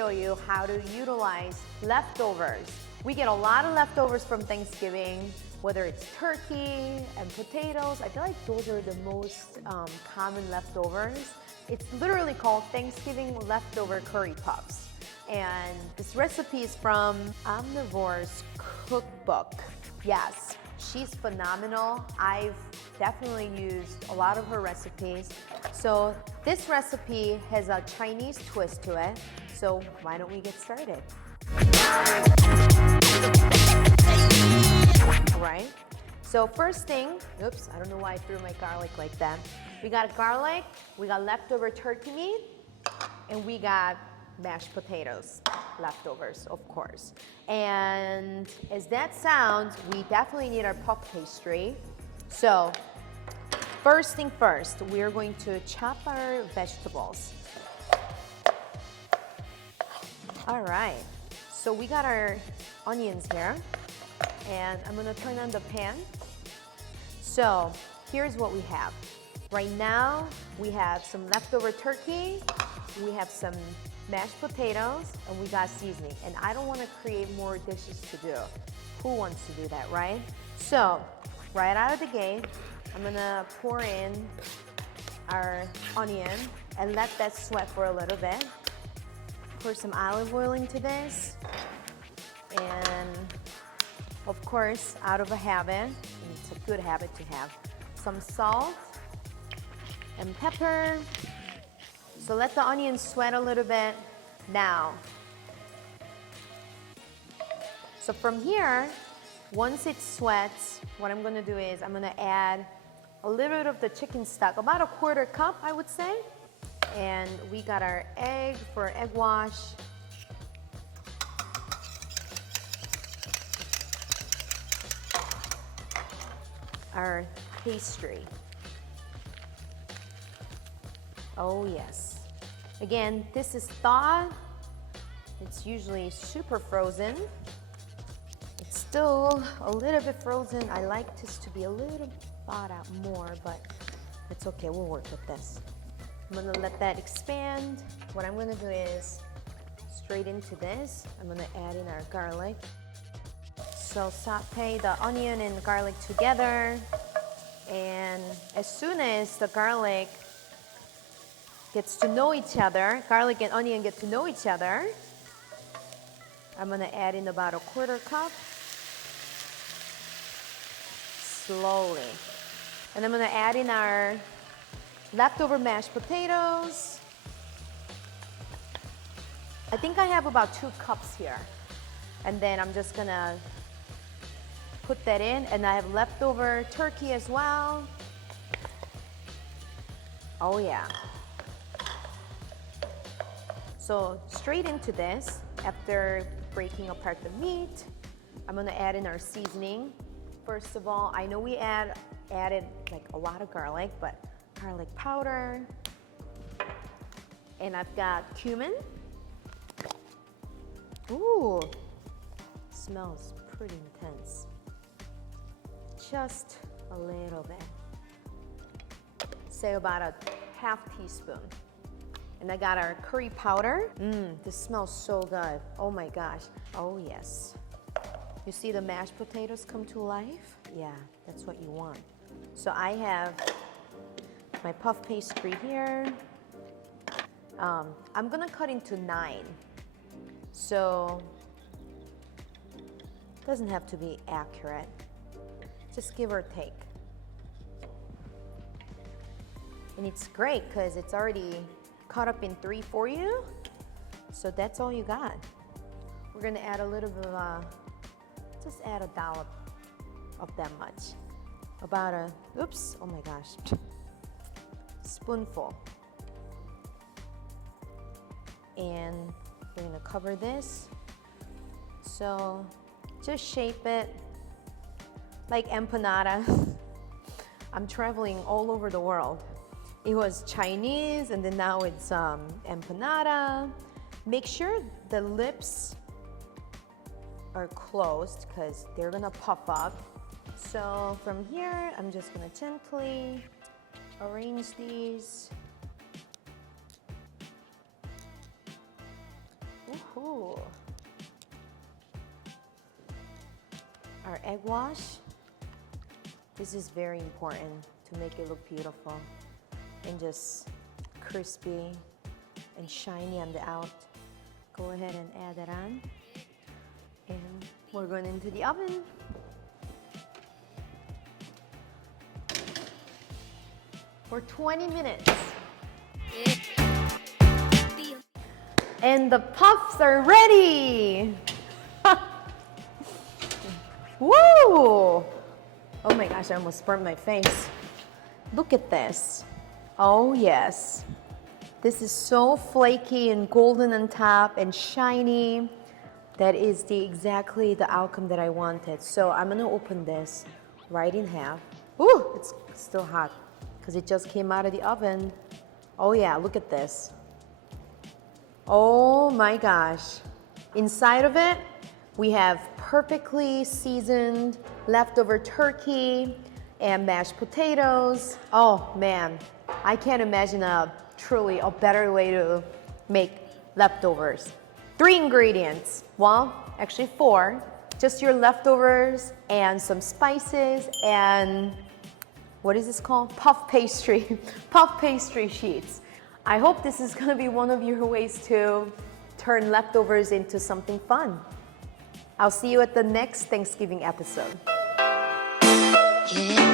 show you how to utilize leftovers. We get a lot of leftovers from Thanksgiving, whether it's turkey and potatoes. I feel like those are the most common leftovers. It's literally called Thanksgiving leftover curry puffs. And this recipe is from Omnivore's Cookbook. Yes, she's phenomenal. I've definitely used a lot of her recipes. So this recipe has a Chinese twist to it. So why don't we get started? All right. So first thing, oops, I don't know why I threw my garlic like that. We got garlic, we got leftover turkey meat, and we got mashed potatoes, leftovers, of course. And as that sounds, we definitely need our puff pastry. So first thing first, we're going to chop our vegetables. All right, so we got our onions here, and I'm gonna turn on the pan. So here's what we have. Right now, we have some leftover turkey, we have some mashed potatoes, and we got seasoning. And I don't wanna create more dishes to do. Who wants to do that, right? So, right out of the gate, I'm gonna pour in our onion and let that sweat for a little bit. Pour some olive oil into this. And of course, out of a habit, and it's a good habit to have, some salt and pepper. So let the onion sweat a little bit now. So from here, once it sweats, what I'm gonna do is I'm gonna add a little bit of the chicken stock, about a 1/4 cup, I would say. And we got our egg for egg wash. Our pastry. Oh yes. Again, this is thawed. It's usually super frozen. It's still a little bit frozen. I like this to be a little thawed out more, but it's okay, we'll work with this. I'm gonna let that expand. What I'm gonna do is, straight into this, I'm gonna add in our garlic. So saute the onion and garlic together. And as soon as the garlic gets to know each other, garlic and onion get to know each other, I'm gonna add in about a 1/4 cup. Slowly. And I'm gonna add in our leftover mashed potatoes. I think I have about 2 cups here. And then I'm just gonna put that in, and I have leftover turkey as well. Oh yeah. So straight into this, after breaking apart the meat, I'm gonna add in our seasoning. First of all, I know we added like a lot of garlic, but garlic powder. And I've got cumin. Ooh, smells pretty intense. Just a little bit. Say about a 1/2 teaspoon. And I got our curry powder. This smells so good. Oh my gosh. Oh yes. You see the mashed potatoes come to life? Yeah, that's what you want. So I have my puff pastry here. I'm gonna cut into 9. So, it doesn't have to be accurate. Just give or take. And it's great because it's already cut up in 3 for you. So that's all you got. We're gonna add a little bit of, just add a dollop of that much. About a, oops, oh my gosh, spoonful. And we're gonna cover this. So just shape it like empanada. I'm traveling all over the world. It was Chinese, and then now it's empanada. Make sure the lips are closed because they're gonna puff up. So from here, I'm just gonna gently arrange these. Ooh, Ooh. Our egg wash. This is very important to make it look beautiful and just crispy and shiny on the out. Go ahead and add it on. And we're going into the oven. For 20 minutes. And the puffs are ready. Woo! Oh my gosh, I almost burned my face. Look at this. Oh yes. This is so flaky and golden on top and shiny. That is exactly the outcome that I wanted. So I'm gonna open this right in half. Ooh, it's still hot because it just came out of the oven. Oh yeah, look at this. Oh my gosh. Inside of it, we have perfectly seasoned leftover turkey and mashed potatoes. Oh man, I can't imagine truly a better way to make leftovers. 3 ingredients, well, actually 4. Just your leftovers and some spices and what is this called? Puff pastry, puff pastry sheets. I hope this is gonna be one of your ways to turn leftovers into something fun. I'll see you at the next Thanksgiving episode. Yeah.